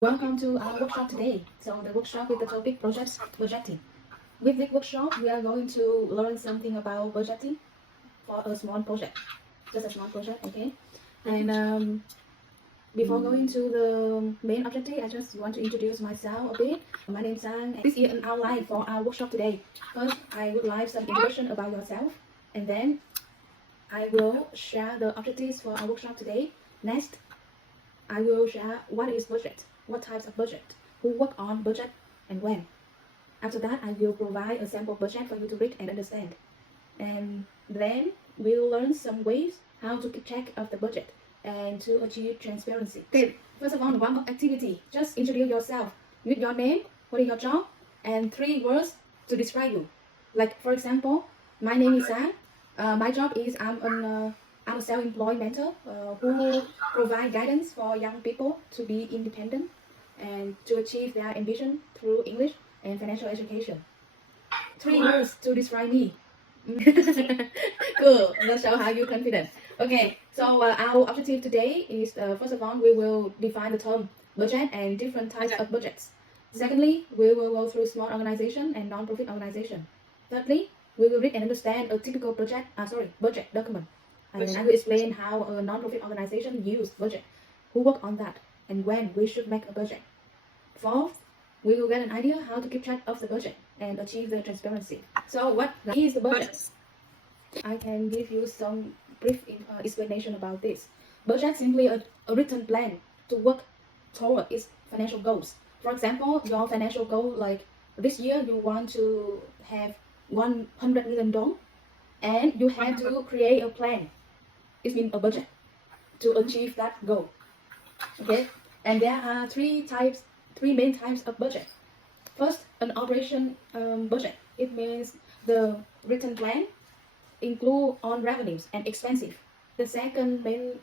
Welcome to our workshop today. So the workshop with the topic project budgeting. With this workshop, we are going to learn something about budgeting for a small project, just a small project, okay? And before going to the main objective, I just want to introduce myself a bit. My name is Sang. This is an outline for our workshop today. First, I would like some introduction about yourself, and then I will share the objectives for our workshop today. Next, I will share what is budget, what types of budget, who work on budget, and when. After that, I will provide a sample budget for you to read and understand. And then we'll learn some ways how to keep track of the budget and to achieve transparency. First of all, one activity. Just introduce yourself with your name, what is your job, and 3 words to describe you. Like for example, my name is Sang. My job is I'm a self-employed mentor who provide guidance for young people to be independent and to achieve their ambition through English and financial education. 3 words to describe me. Cool. Let's show how you confident. Okay. So our objective today is first of all we will define the term budget and different types of budgets. Secondly, we will go through small organization and non-profit organization. Thirdly, we will read and understand a typical budget document. And I will explain how a non-profit organization use budget, who work on that, and when we should make a budget. Fourth, we will get an idea how to keep track of the budget and achieve the transparency. So what is the budget? I can give you some brief explanation about this. Budget is simply a written plan to work toward its financial goals. For example, your financial goal, like this year you want to have $100 million and you have to create a plan. It's means a budget to achieve that goal. Okay, and there are three main types of budget. First, an operation budget. It means the written plan include on revenues and expenses. The second main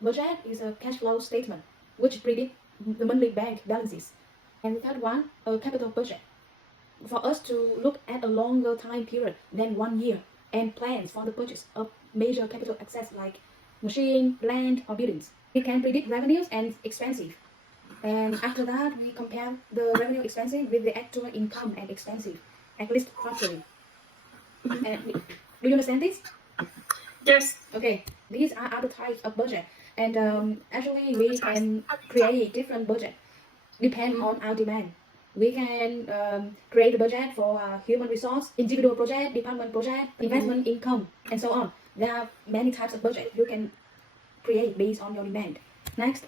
budget is a cash flow statement, which predict the monthly bank balances. And the third one, a capital budget, for us to look at a longer time period than 1 year and plans for the purchase of major capital assets like machine, land, or buildings. We can predict revenues and expenses. And after that, we compare the revenue expenses with the actual income and expenses, at least quarterly. And do you understand this? Yes. Okay, these are other types of budget. And actually, we can create different budget, depend on our demand. We can create a budget for human resource, individual project, department project, investment income, and so on. There are many types of budget you can create based on your demand. Next,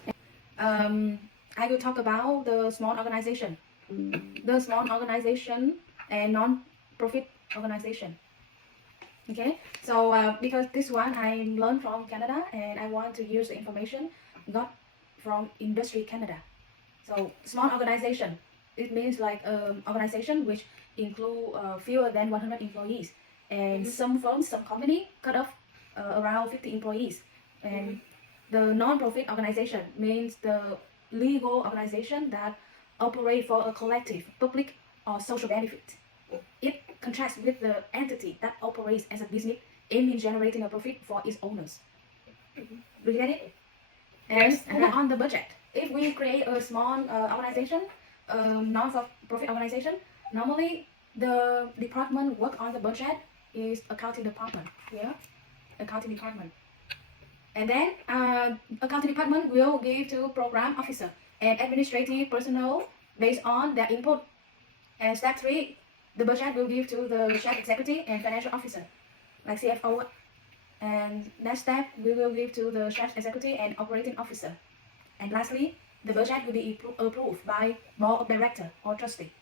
I will talk about the small organization. The small organization and non-profit organization. Okay, so because this one I learned from Canada and I want to use the information got from Industry Canada. So small organization, it means like organization which include fewer than 100 employees, and some firms, some company cut off around 50 employees. And the non-profit organization means the legal organization that operate for a collective, public, or social benefit. It contrasts with the entity that operates as a business aiming at generating a profit for its owners. Do you get it? And on the budget, if we create a small organization, non-profit organization, normally the department work on the budget is accounting department. Yeah, accounting department. And then accounting department will give to program officer and administrative personnel based on their input. And step 3, the budget will give to the chief executive and financial officer, like CFO. And next step, we will give to the chief executive and operating officer. And lastly, the budget will be approved by board of director or trustee.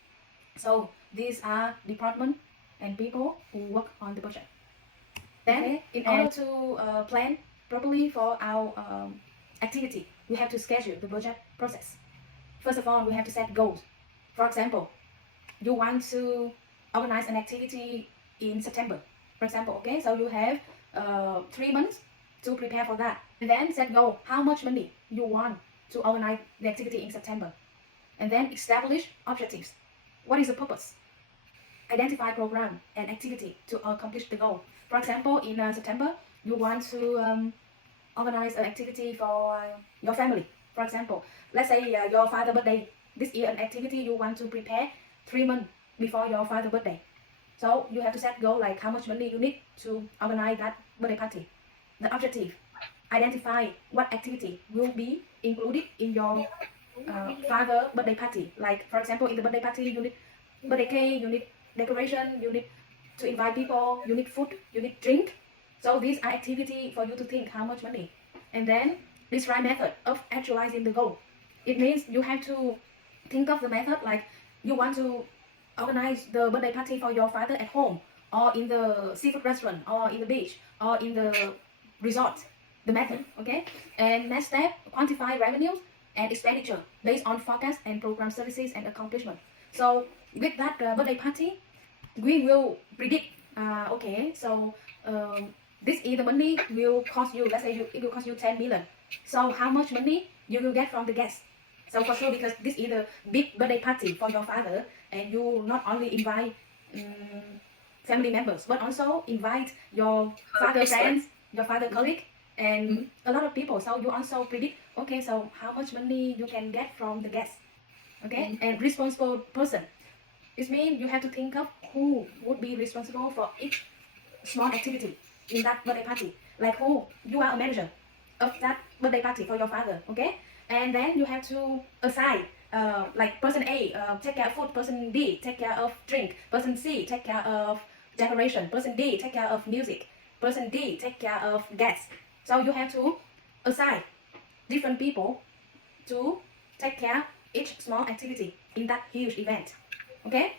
So these are department and people who work on the budget. Then, in order to plan properly for our activity, we have to schedule the budget process. First of all, we have to set goals. For example, you want to organize an activity in September, for example, okay? So you have 3 months to prepare for that. And then set goal, how much money you want to organize the activity in September. And then establish objectives. What is the purpose? Identify program and activity to accomplish the goal. For example, in September, you want to organize an activity for your family. For example, let's say your father's birthday. This is an activity you want to prepare 3 months before your father's birthday. So you have to set goal like how much money you need to organize that birthday party. The objective, identify what activity will be included in your father birthday party. Like for example, in the birthday party, you need birthday cake, you need decoration, you need to invite people, you need food, you need drink. So these are activity for you to think how much money. And then this right method of actualizing the goal. It means you have to think of the method like you want to organize the birthday party for your father at home or in the seafood restaurant or in the beach or in the resort. The method, okay? And next step, quantify revenues and expenditure based on forecast and program services and accomplishment. So with that birthday party, we will predict, okay, so this is the money will cost you, let's say it will cost you 10 million. So how much money you will get from the guests? So for sure, because this is a big birthday party for your father, and you not only invite family members, but also invite your father friends, your father colleague, and a lot of people. So you also predict, okay, so how much money you can get from the guests, okay? And responsible person. It means you have to think of who would be responsible for each small activity in that birthday party. Like who, you are a manager of that birthday party for your father, okay? And then you have to assign, like person A take care of food, person B take care of drink, person C take care of decoration, person D take care of music, person D take care of guests. So you have to assign different people to take care each small activity in that huge event, okay?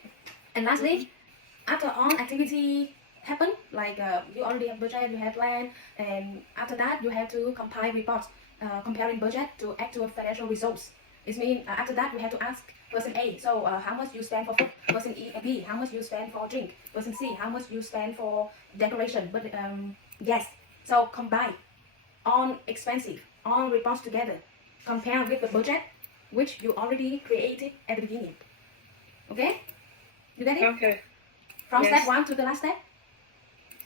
And lastly, after all activity happen, like you already have budget, you have plan, and after that you have to compile reports comparing budget to actual financial results. It means after that you have to ask person A, so how much you spend for food, person B, how much you spend for drink, person C, how much you spend for decoration, but yes, so combine all expensive, all reports together, compare with the budget which you already created at the beginning. Okay? You get it? Okay. From Yes. step 1 to the last step?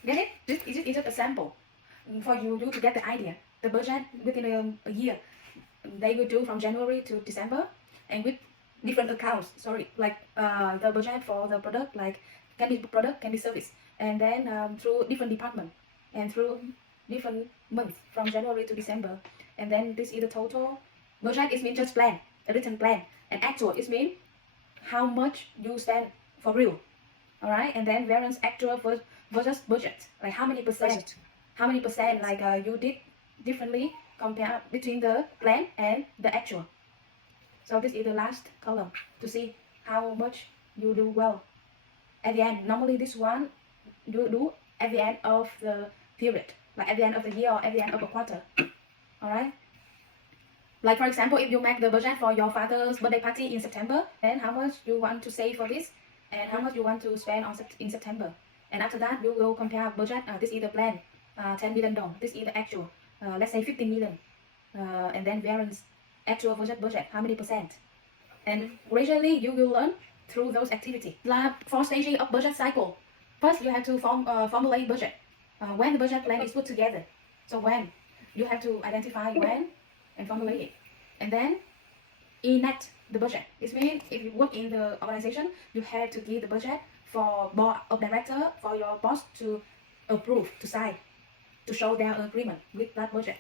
Get it? This is just a sample for you to get the idea. The budget within a year, they will do from January to December, and with different accounts. Sorry, like the budget for the product, like can be product, can be service, and then through different department and through different months from January to December, and then this is the total budget. Is mean just plan, a written plan, and actual is mean how much you spend for real. All right, and then variance actual versus budget, like how many percent, Budget. how many percent like you did differently compare between the plan and the actual. So this is the last column to see how much you do well at the end. Normally this one you do at the end of the period, like at the end of the year or at the end of a quarter. All right, like for example, if you make the budget for your father's birthday party in September, then how much you want to save for this and how much you want to spend on in September. And after that you will compare budget. This is the plan, 10 million dong. This is the actual, let's say 15 million, and then variance actual versus budget, how many percent. And gradually you will learn through those activities. Like 4 stages of budget cycle. First you have to formulate budget, when the budget plan is put together. So when you have to identify when and formulate it, and then enact the budget. It means if you work in the organization, you have to give the budget for board of director, for your boss to approve, to sign, to show their agreement with that budget,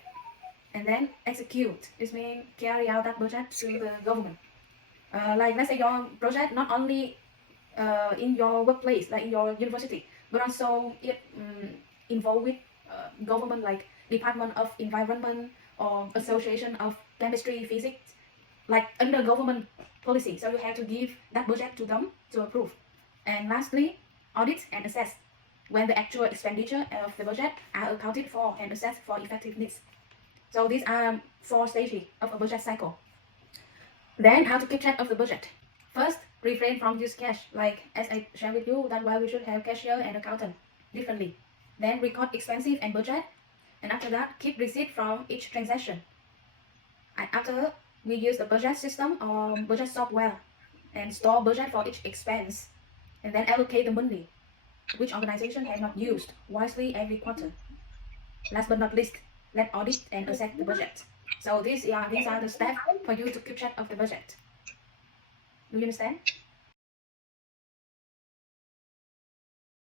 and then execute. It means carry out that budget to the government. Like let's say your project not only in your workplace, like in your university, but also it involved with government, like Department of Environment or Association of Chemistry, Physics, like under government policy. So you have to give that budget to them to approve. And lastly, audit and assess when the actual expenditure of the budget are accounted for and assessed for effectiveness. So these are 4 stages of a budget cycle. Then how to keep track of the budget. First, refrain from use cash, like as I shared with you, that's why we should have cashier and accountant differently. Then record expenses and budget, and after that keep receipt from each transaction. And after, we use the budget system or budget software and store budget for each expense, and then allocate the money which organization has not used wisely every quarter. Last but not least, let audit and assess the budget. So these are the steps for you to keep track of the budget. Do you understand?